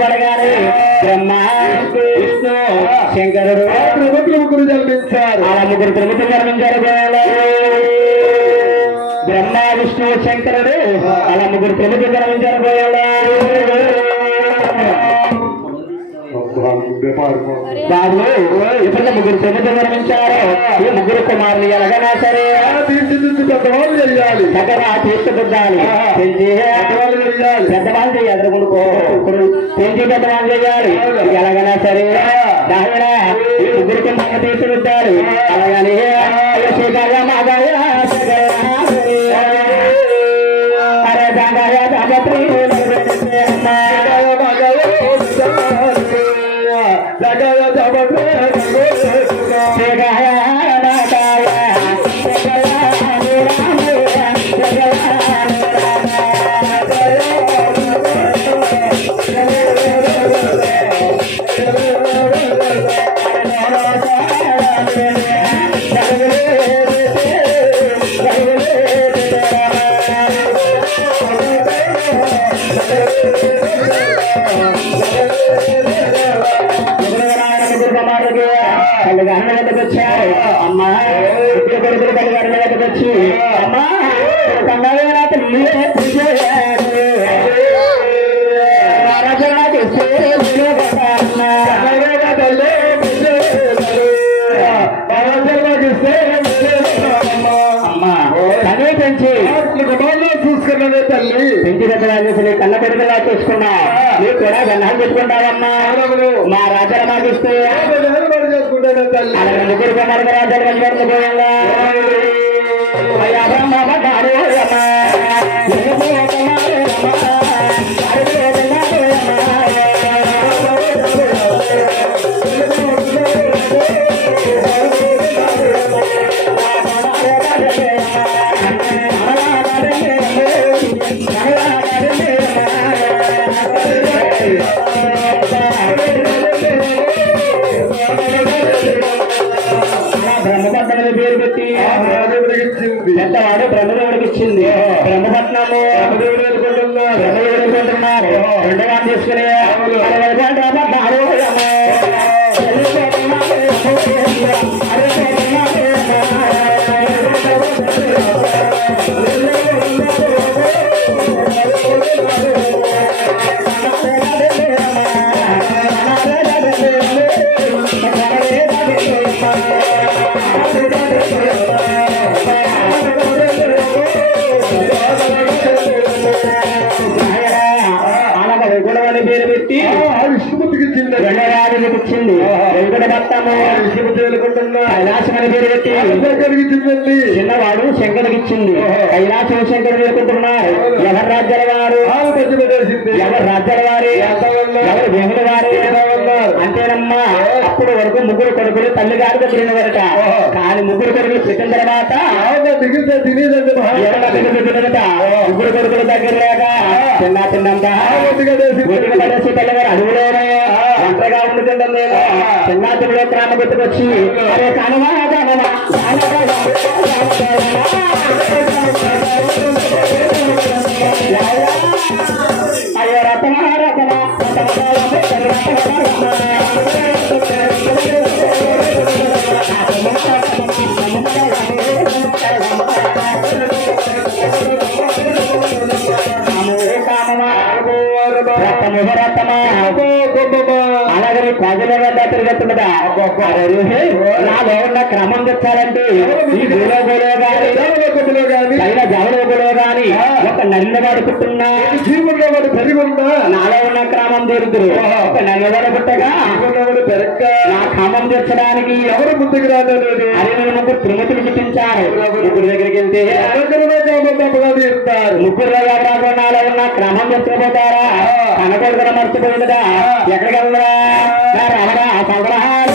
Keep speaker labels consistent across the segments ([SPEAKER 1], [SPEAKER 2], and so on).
[SPEAKER 1] పడగానే బ్రహ్మ విష్ణు శంకరుడు అలా ముగ్గురు త్రిమూర్తులు విష్ణు అలా ముగ్గురు త్రిమూర్తులు జన్మించారు బాబు ఎప్పుడైతే ముగ్గురు త్రిమూర్తులు జన్మించారో ఈ ముగ్గురు కుమారులు ఎలాగైనా సరే.
[SPEAKER 2] పెద్దవాళ్ళు చెయ్యాలి
[SPEAKER 1] తీర్చిదిద్దాలి
[SPEAKER 2] పెద్దవాళ్ళు చెయ్యాలి
[SPEAKER 1] పెద్దవాళ్ళు పెంచి పెద్దవాళ్ళు ఎలాగైనా సరే. దాని ముగ్గురికి తీర్చిదిద్దాలి అలాగని శ్రీకార్య పెట్టుకుంటావమ్మా మా రాజర మాకు ఇస్తే అలాగే ముగ్గురు రాజాలు మంచి
[SPEAKER 2] అనుకుంటున్నా
[SPEAKER 1] కైలాసమని పేరు పెట్టి చిన్నవాడు శంకరుడికి ఇచ్చింది కైలాసం శంకరుడు పేర్కొంటున్నారు ఎవరు రాజ్యాల వారు ఎవరు రాజ్యాల వారి ఎవరు వేముల వారి అంతేనమ్మా. అప్పుడు వరకు ముగ్గురు కొడుకులు తల్లి గారికి తిరిగినవరట కానీ ముగ్గురు కొడుకులు పెట్టిన తర్వాత
[SPEAKER 2] మిగిలితే తినేదండి
[SPEAKER 1] ముగ్గురు కొడుకుల దగ్గర లేక చిన్న చిన్నంతా అడవులోనే. ఒంటరిగా నేను చిన్న తిరుగులో ప్రాణ పెట్టుకొచ్చి. అరే కనుమా నాలో ఉన్న క్రమం తెచ్చారంటే ఈ భూలోకంలో గాని
[SPEAKER 2] దేవలోకములో గాని
[SPEAKER 1] పైన జవలోకంలో గాని ఒక నల్లి పడుకుంటున్నా
[SPEAKER 2] జీవుల్లో వాడు
[SPEAKER 1] నాలో ఉన్న క్రమం తీరుతురు. ఒక నల్లి పడుకుంటగా
[SPEAKER 2] వాడు పెరక్క
[SPEAKER 1] నా క్రమం తెచ్చడానికి
[SPEAKER 2] ఎవరు ముందుకు రాలేదు
[SPEAKER 1] అరే నేను ముగ్గురు తిరుమతులు చూపించారు ముగ్గురు దగ్గరికి వెళ్తే
[SPEAKER 2] తప్పగా తీరుతారు
[SPEAKER 1] ముగ్గురు రాకుండా నాలో ఉన్న క్రమం తెచ్చకపోతారా కనకొడుకున మర్చిపోయిందా? ఎక్కడికి వెళ్ళరా నా సంగ్రహాలు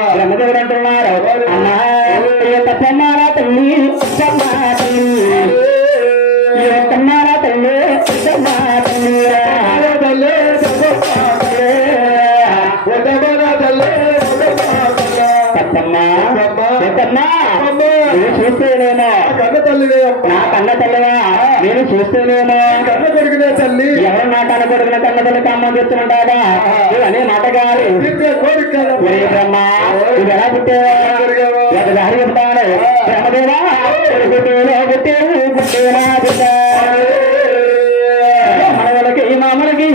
[SPEAKER 1] చూస్తేనేమో
[SPEAKER 2] కన్న తల్లిదే
[SPEAKER 1] నా కన్న తల్లివా నేను చూస్తేనేమో
[SPEAKER 2] కన్న కొడుకునే తల్లి.
[SPEAKER 1] ఎవరు నా కన్న కొడుకున కన్న తల్లి కమ్మ చెప్తుంటారా అనే మాట. ఒరే బ్రహ్మ నువ్వు ఎలా పుట్టావు? ఒక దారి చెప్తాను బ్రహ్మదేవా పుట్టేలో పుట్టేవు పుట్టేనా పుట్ట మనవలకి మామలకి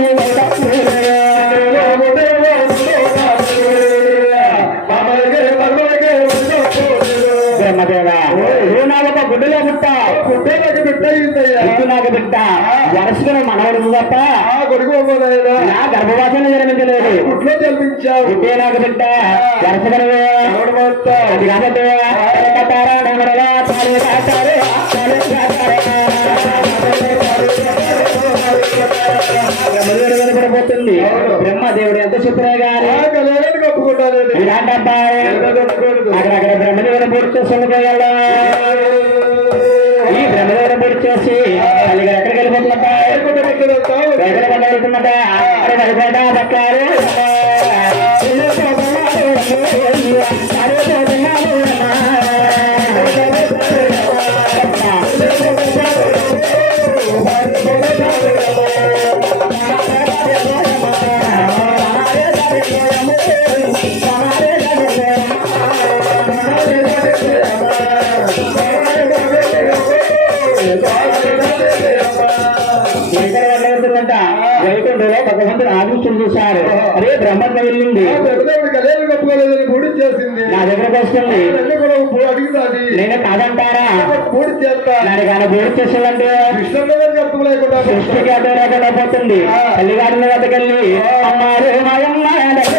[SPEAKER 1] నాకు బిడ్డ వరుసగా మనవడు తప్ప.
[SPEAKER 2] కొడుకు.
[SPEAKER 1] నా గర్భవాసన జన్మించలేదు.
[SPEAKER 2] పుట్లో జన్మించావు.
[SPEAKER 1] పుట్టే నాకు బిడ్డ వరుసగా
[SPEAKER 2] ఎవడు మారుతావు?
[SPEAKER 1] అది కట్టారే బ్రహ్మదేవుడు ఎంత చెప్పినా అబ్బాయి అక్కడక్కడ బ్రహ్మదేవుడు పూర్తి చేస్తుంది బ్రహ్మదేవుడు
[SPEAKER 2] కళ్యాణం కప్పుకోలేదని పొడి చేసింది.
[SPEAKER 1] నా దగ్గరకు వస్తుంది
[SPEAKER 2] అడిగింది.
[SPEAKER 1] నేను కాదంటారా?
[SPEAKER 2] పొడి చేస్తా.
[SPEAKER 1] సృష్టికి లేకుండా పోతుంది. తల్లిగారిని అమ్మారు నగరాలు.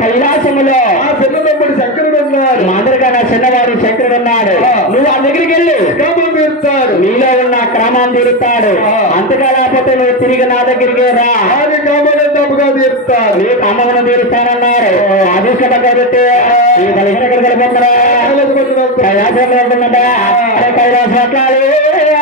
[SPEAKER 1] కైలాసములో
[SPEAKER 2] ఆ పిల్లలమ్మడి శంకరుడు ఉన్నారు
[SPEAKER 1] మాదిరిగా చిన్నవాడు శంకరుడు ఉన్నాడు నువ్వు ఆ దగ్గరికి వెళ్ళి.
[SPEAKER 2] కామం తీరుతాడు.
[SPEAKER 1] నీలో ఉన్న క్రమాన్ని తీరుతాడు. అంతగా లేకపోతే నువ్వు తిరిగి నా దగ్గరికి రా.
[SPEAKER 2] తప్పుగా తీరుతాడు.
[SPEAKER 1] నీ కామమును తీరుస్తానన్నారు. ఆదేశం కాబట్టి వెళ్ళిపోతున్నారా కైలాసం కైలాసం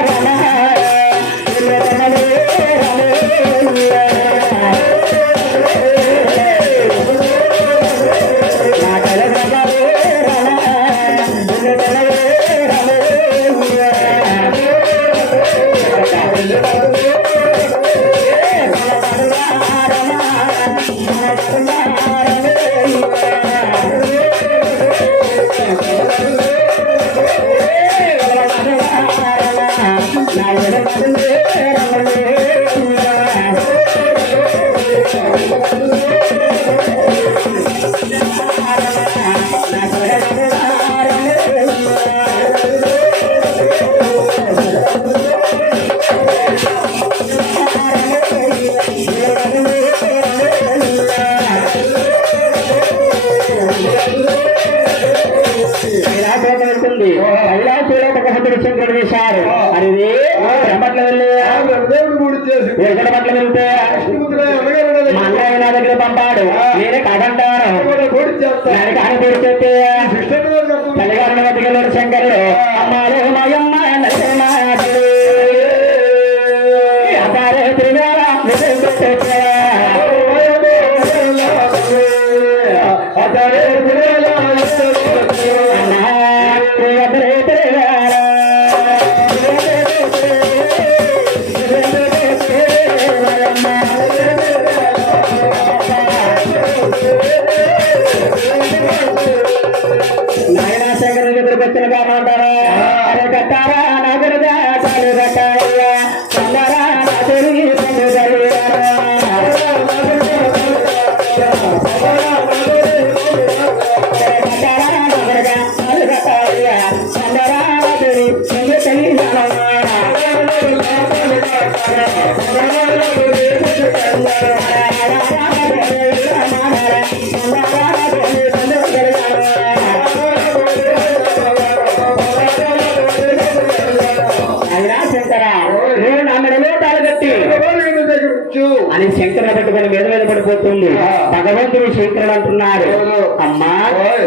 [SPEAKER 1] అని పట్టుకొని మీద మీద పడిపోతుంది. భగవంతుడు శంకరుడు అంటున్నాడు
[SPEAKER 2] అవును.
[SPEAKER 1] అమ్మా.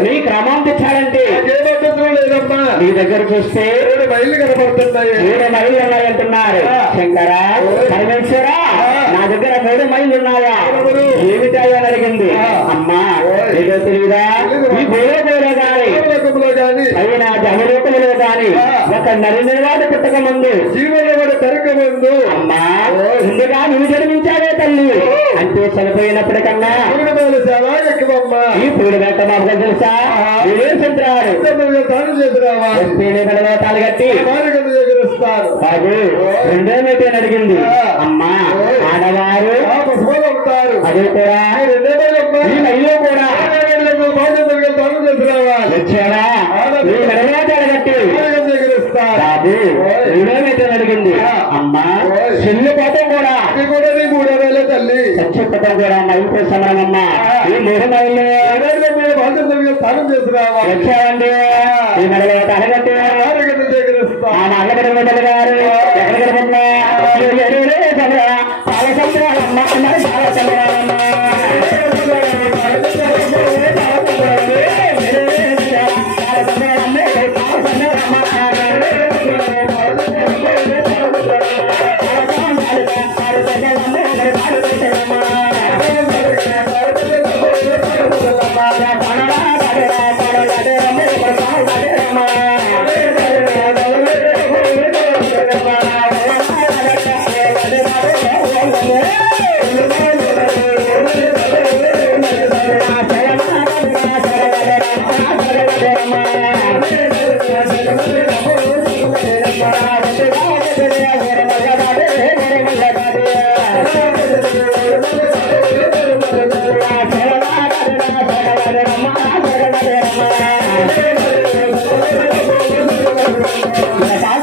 [SPEAKER 1] నీ క్రమం తెచ్చాడంటే నీ దగ్గర చూస్తే
[SPEAKER 2] ఏడు మైళ్ళు కనపడుతున్నాయి
[SPEAKER 1] మూడు మైళ్ళు ఉన్నాయంటున్నారు
[SPEAKER 2] ఆ.
[SPEAKER 1] శంకర. పరమేశ్వరా. నా దగ్గర మూడు మైళ్ళు ఉన్నాయా. ఏమిటాయో అని అడిగింది. అమ్మా. ఏదో తెలియదా. ఈ గాని పైన జమలోకములో గాని. ఒక నరి నిర్వాద పుట్టక ముందు
[SPEAKER 2] జీవన వాడు పెరక ముందు
[SPEAKER 1] అమ్మా. ముందుగా నువ్వు జన్మించావే తల్లి. అంటే చనిపోయినప్పటికన్నా
[SPEAKER 2] చాలా ఎక్కువమ్మా.
[SPEAKER 1] ఈ పూలు గంట మాకు తెలుసా?
[SPEAKER 2] ఉత్తమంగా తాను మారికలు ఎగురుస్తారు
[SPEAKER 1] బాబు రెండో మీటే అడిగింది. అమ్మా. ఆడవారు అది కూడా ఈ కూడా మెడలో తాళగట్టి
[SPEAKER 2] మారికలు ఎగురుస్తారు
[SPEAKER 1] బాబు
[SPEAKER 2] ఓయ్.
[SPEAKER 1] రెండో మీటే అడిగింది. అమ్మా. చెల్లి పోతే కూడా.
[SPEAKER 2] ఇది కూడా నీ మూడో వేలే తల్లి.
[SPEAKER 1] చచ్చిపోతాం కూడా మైపు సమరమమ్మా ఈ మూడు ఈ ఆ గారు. చాలా అన్నారు చాలా సంవత్సరాలమ్మ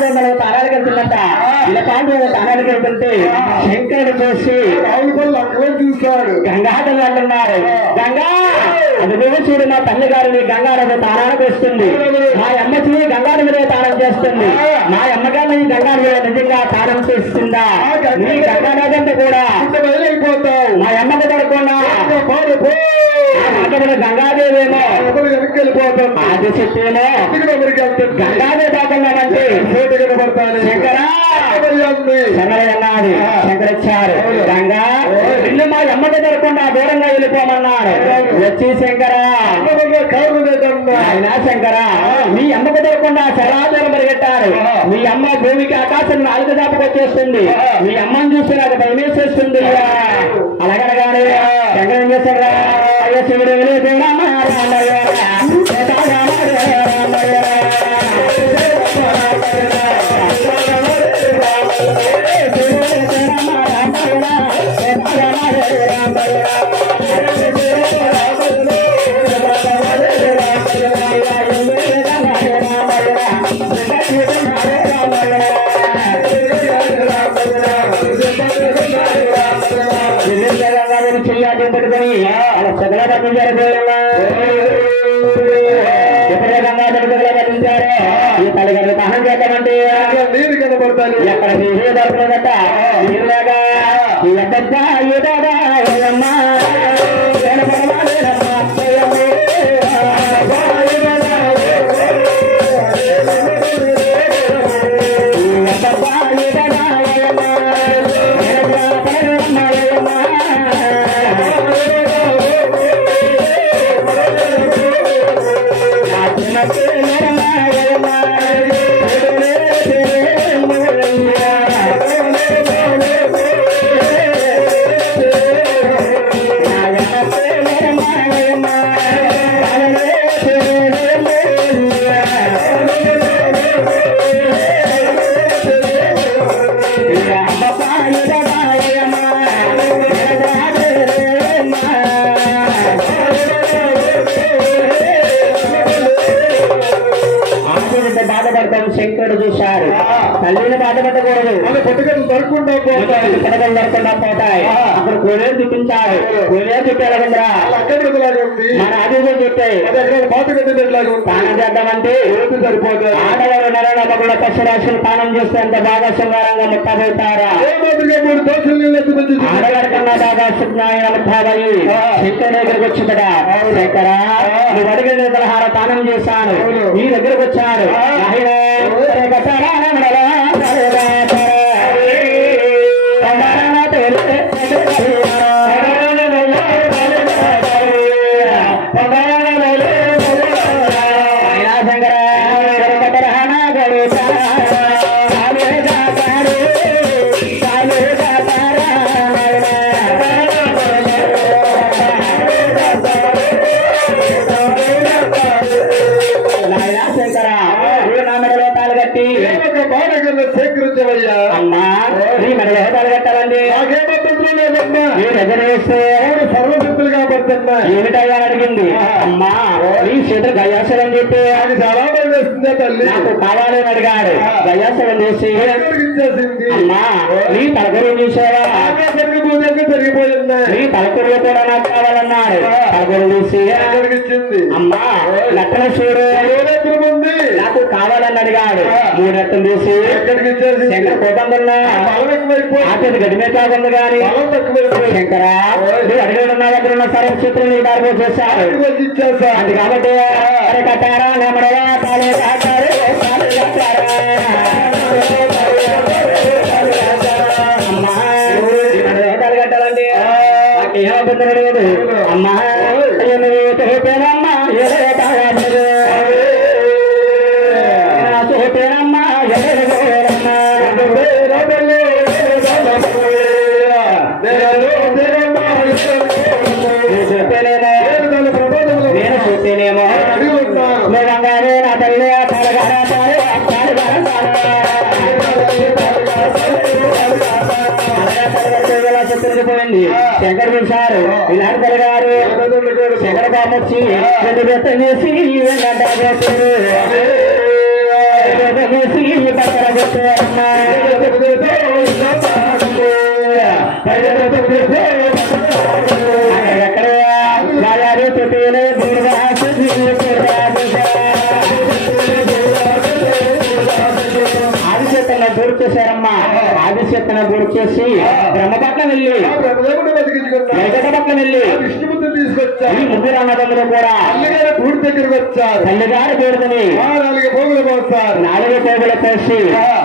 [SPEAKER 1] ఇలా పాండవులు తారాలకు వెళ్తున్నట్ట. ఇలా పాండవులు తారాలకు వెళ్తుంటే శంకరుడు చూసి
[SPEAKER 2] చూస్తాడు
[SPEAKER 1] గంగాటలు అంటున్నారు. గంగా! అది నువ్వు చూడు మా తల్లి గారిని గంగా నది తానానికి వస్తుంది. మా అమ్మ చూడు గంగా నదిలో తానం చేస్తుంది. మా అమ్మగారిని గంగా నదిలో నిజంగా తానం చేస్తుందా? నీ గంగా నది అంతా కూడా మా అమ్మకు పడకుండా గంగాదేవేమో
[SPEAKER 2] వెనక్కి వెళ్ళిపోతాం ఎవరికి వెళ్తాం
[SPEAKER 1] గంగాదే దాకున్నామంటే
[SPEAKER 2] చోటు కనబడతాను.
[SPEAKER 1] శంకరా! శంకరయ్య అన్నాడు. శంకరిచ్చారు గంగా ఇల్లు మా అమ్మకి దొరకకుండా దూరంగా వెళ్ళిపోమన్నాడు. వచ్చి శంకరా! ఆయన శంకర మీ అమ్మకు దొరకకుండా చరాచరం పరిగెట్టారు. మీ అమ్మ భూమికి ఆకాశం నాలుగు దాపకు వచ్చేస్తుంది. మీ అమ్మని చూస్తే నాకు భయమేసేస్తుంది అలాగనగానే శంకరం చేశారా అయ్యో శివుడు ఈ తల్లిని బాధ పెట్టకూడదు.
[SPEAKER 2] మన పుట్టకలు పోతాయి.
[SPEAKER 1] పడగలు దొరకకుండా పోతాయి. అప్పుడు కోలేరు తిప్పేలాగుందిరా
[SPEAKER 2] అక్కడ ఉంది
[SPEAKER 1] మన చెప్పాయి
[SPEAKER 2] అది కట్టినట్లాగా ఉంది
[SPEAKER 1] స్నానం చేద్దామంటే
[SPEAKER 2] ఏమి సరిపోతాయి
[SPEAKER 1] ఆడవారు నెల నమ్మకుండా పశు రాశులు స్నానం చేస్తే ఎంత బాగా శృంగారంగా ముట్టబోతారా? ఆడవారి కన్నా బాగా శుభ్రాయణ ముట్టాబాయి
[SPEAKER 2] ఆ.
[SPEAKER 1] శంకర్ దగ్గరకు వచ్చిందట. శంకర నువ్వు అడిగిన పలహార దానం చేశాను. నీ దగ్గరకు వచ్చాను Amém. కావాలి అని అడిగాడు గయాసరం చేసి అమ్మా నీ తలకొరు చూసావా? నీ తలకొరు కూడా నాకు కావాలన్నాడు తలకొరు చూసి అమ్మా లెక్కన చూడు నాకు కావాలని అడిగాడు మూడెత్తం చూసి శంకర కోపందున్నా
[SPEAKER 2] ఎక్కువైపోయింది
[SPEAKER 1] ఆటది గడిమేట్లాగుంది గాని శంకర నువ్వు అడిగిన దగ్గర ఉన్న సరే చిత్రం నీ
[SPEAKER 2] వచ్చి ఇచ్చేసా
[SPEAKER 1] అది కాబట్టి కట్టారా నెమడలా తాలే కాటారు అమ్మా శంకర్ పిలిచారు ఇలాంటి తల్లిగారు శంకర బామొచ్చి చేసి పక్కన పెట్టారు ఆదిశక్తిన దూరు చేసి బ్రహ్మపట్నం వెళ్ళి. వెంకటపట్నం వెళ్ళి.
[SPEAKER 2] విష్ణుమూర్తిని తీసుకొచ్చా?
[SPEAKER 1] ఈ ముగ్గురు అన్నదమ్ములు కూడా.
[SPEAKER 2] అల్లగారి ఊరి దగ్గరికి వచ్చారు.
[SPEAKER 1] తల్లిగారి
[SPEAKER 2] నాలుగు పోగులు పోస్తారు.
[SPEAKER 1] నాలుగు పోగులు చేసి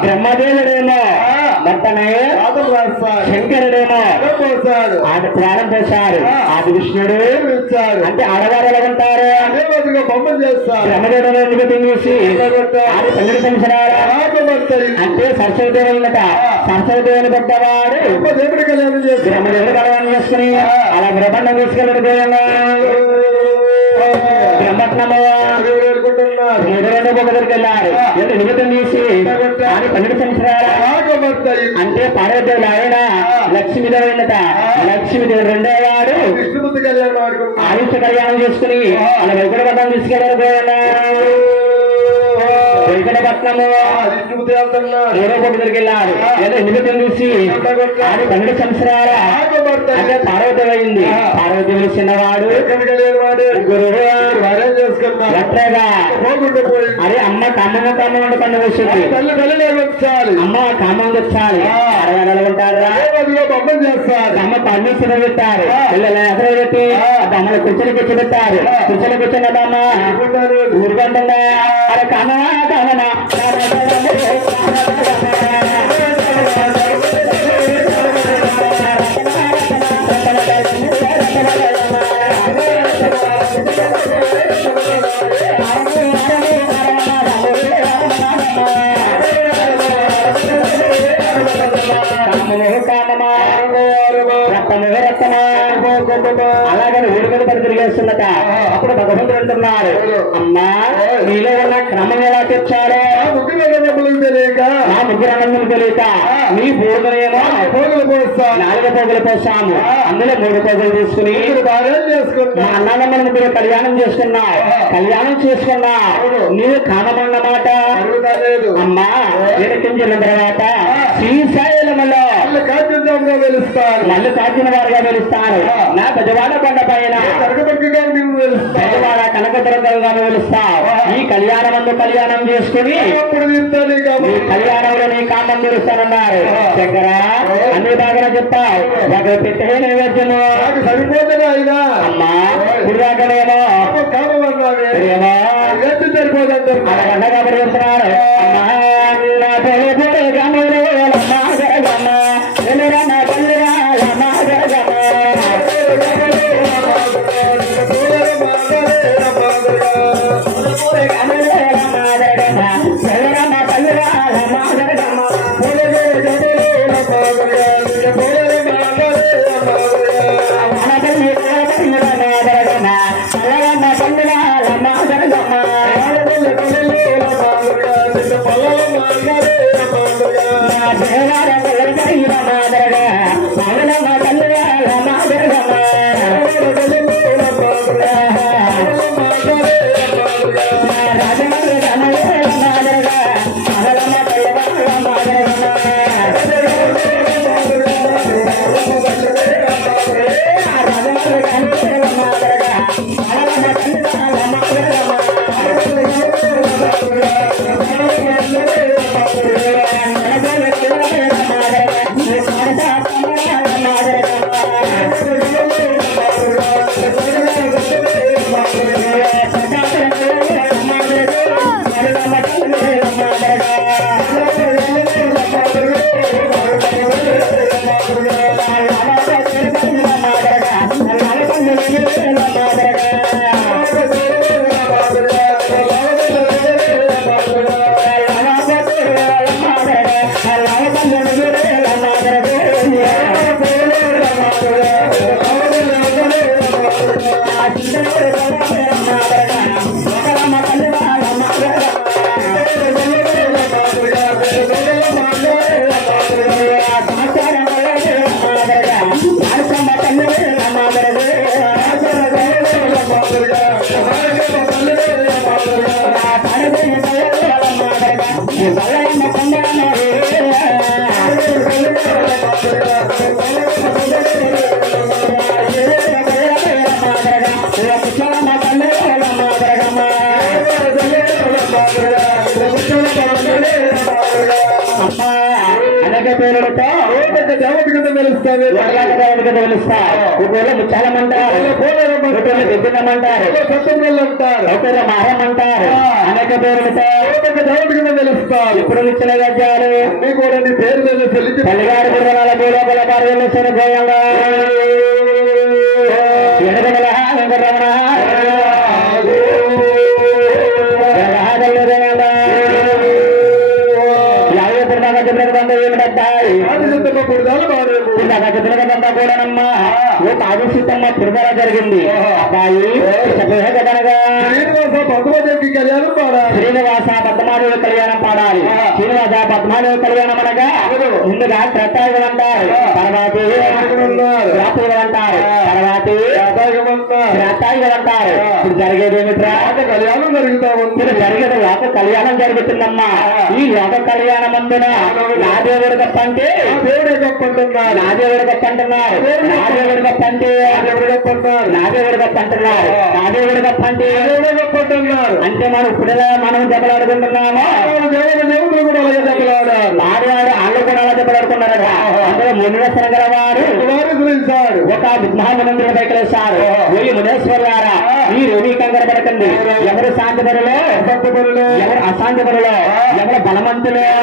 [SPEAKER 1] బ్రహ్మదేవుడేమో శంకరుడేమో
[SPEAKER 2] పోసాడు
[SPEAKER 1] ఆది ప్రాణం పోశారు. ఆది విష్ణుడు అంటే ఆడవారు ఎలా ఉంటారు?
[SPEAKER 2] అదే చేస్తారు.
[SPEAKER 1] ఎందుకు తినేసి సంవత్సరాలు అంటే సరస్వదేవులట సరస్వదేవుని పెద్దవాడు
[SPEAKER 2] దేవుడి కళ్యాణం చేస్తారు
[SPEAKER 1] బ్రహ్మదేవుడు కలవాన్ని చేసుకుని అలా బ్రహ్మాండం తీసుకెళ్ళడు పోయాను ఎంత తీసి పన్నెండు సంవత్సరాలు అంటే పార్వదేవుడు ఆయన లక్ష్మీదేవుడట లక్ష్మీదేవుడు రెండో వాడు
[SPEAKER 2] విష్ణుమూర్తి కళ్యాణం
[SPEAKER 1] చేసుకుని అలా వైకుంఠపట్నం తీసుకెళ్ళారు మూడో కోటి దగ్గరికి వెళ్ళారు ఏదో నిమిత్తం చూసి ఆది పన్నెండు సంవత్సరాల అంటే పార్వతి చిన్నవాడు. అరే అమ్మ కమ్మగా కమ్మంగా కన్ను వస్తుంది
[SPEAKER 2] తల్లి తల్లి వచ్చాలి
[SPEAKER 1] అమ్మ కామంగా వచ్చాలి అరవై ఉంటారా?
[SPEAKER 2] అదే
[SPEAKER 1] అమ్మ పన్నీసులు పెట్టారు. పిల్లలు ఎదురు పెట్టి బొమ్మలు కుర్చీలు కూర్చోబెట్టారు. కుర్చీలు కూర్చున్నదమ్మా
[SPEAKER 2] అనుకుంటారు
[SPEAKER 1] ఊరుకుంటుందా? అరే ரத்தன ரத்தன అలాగని ఊరికలు పడి తిరిగేస్తున్నట. అప్పుడు భగవంతుడు అంటున్నారు అమ్మా నీలో ఉన్న క్రమం ఎలా తెచ్చారో
[SPEAKER 2] తెలియక.
[SPEAKER 1] నా ముగ్గురు అన్నం తెలియక. నీ భోజనేమో
[SPEAKER 2] పోగులు పోస్తాను
[SPEAKER 1] నాలుగు పోగులు పోసాము అందులో మూడు పోగులు తీసుకుని మా
[SPEAKER 2] చేసుకున్నా
[SPEAKER 1] అన్నదమ్ముల ముగ్గురు కళ్యాణం చేసుకున్నా. కళ్యాణం చేసుకున్నా. నీవు
[SPEAKER 2] లేదు.
[SPEAKER 1] అమ్మా ఎనికించిన తర్వాత శ్రీశైలములో
[SPEAKER 2] కాద్యంగా వెలుస్తారు.
[SPEAKER 1] మళ్ళీ కాచిన వారుగా వెలుస్తారు నా పెద్దవాడ కొండ పైన పెద్దవాడ కనకదుర్గంగా వెలుస్తావు. ఈ కళ్యాణమందు కళ్యాణం చేసుకుని కళ్యాణంలో నీ కాండం తెరుస్తానన్నారు శంకర అన్ని బాగా చెప్తావు. ఒక పెట్టే నైవేద్యము.
[SPEAKER 2] సరిపోతుంది
[SPEAKER 1] అమ్మా గురువాకనేమో
[SPEAKER 2] కామన్నావే
[SPEAKER 1] ఏమో
[SPEAKER 2] ఎత్తు సరిపోదంటారు
[SPEAKER 1] అనేక పేరులతో
[SPEAKER 2] దేవత కింద వెలుస్తాను
[SPEAKER 1] ఒకవేళ ముచ్చాలమంటారు ఒకవేళ దిద్దమంటారు
[SPEAKER 2] సత్యం అంటారు
[SPEAKER 1] ఒకవేళ మారమంటారు అనేక పేరులతో
[SPEAKER 2] దేవత కింద
[SPEAKER 1] ఇప్పుడు ఇచ్చిన గజ్జాలు
[SPEAKER 2] నీ కూడా నీ పేరు
[SPEAKER 1] భూలోపల జరిగింది.
[SPEAKER 2] శ్రీనివాస పద్మదేవికి కళ్యాణం పాడాలి.
[SPEAKER 1] శ్రీనివాస పద్మాదేవి కళ్యాణం అనగా ముందుగా త్రతాయుగం అంటారు తర్వాత రాత్రులు అంటారు తర్వాత త్రతాయుగం అంటారు ఇప్పుడు జరిగేది ఏమిట్రా?
[SPEAKER 2] కళ్యాణం జరుగుతా ఉంది.
[SPEAKER 1] జరిగేది లోక కళ్యాణం జరుగుతుందమ్మా. ఈ లోక కళ్యాణం అందున నా దేవుడు గొప్ప అంటే?
[SPEAKER 2] దేవుడే గొప్పంటున్నారు
[SPEAKER 1] నా దేవుడు గొప్ప అంటున్నారు నా దేవుడు గొప్ప అంటే?
[SPEAKER 2] దేవుడు గొప్పంటున్నారు
[SPEAKER 1] నా దేవుడు గొప్ప అంటున్నారు నా దేవుడు గొప్ప అంటే?
[SPEAKER 2] దేవుడే
[SPEAKER 1] అంటే మనం ఇప్పుడే మనం దెబ్బలాడుకుంటున్నాము
[SPEAKER 2] దేవుడు దేవుడు కూడా అలాగే దెబ్బలాడారు
[SPEAKER 1] ఆడవాడు వాళ్ళు కూడా అలా దెబ్బలాడుకున్నారట అందులో మునివేశ్వర వారు
[SPEAKER 2] వారు గురించాడు.
[SPEAKER 1] ఒక మహామునందుల పైకలేశారు వెయ్యి మునేశ్వరులారా ఈ రవి కంగారు పడకండి. ఎవరు శాంతి పరులో ఎవరు అశాంతి పరులో ఎవరు బలవంతులో?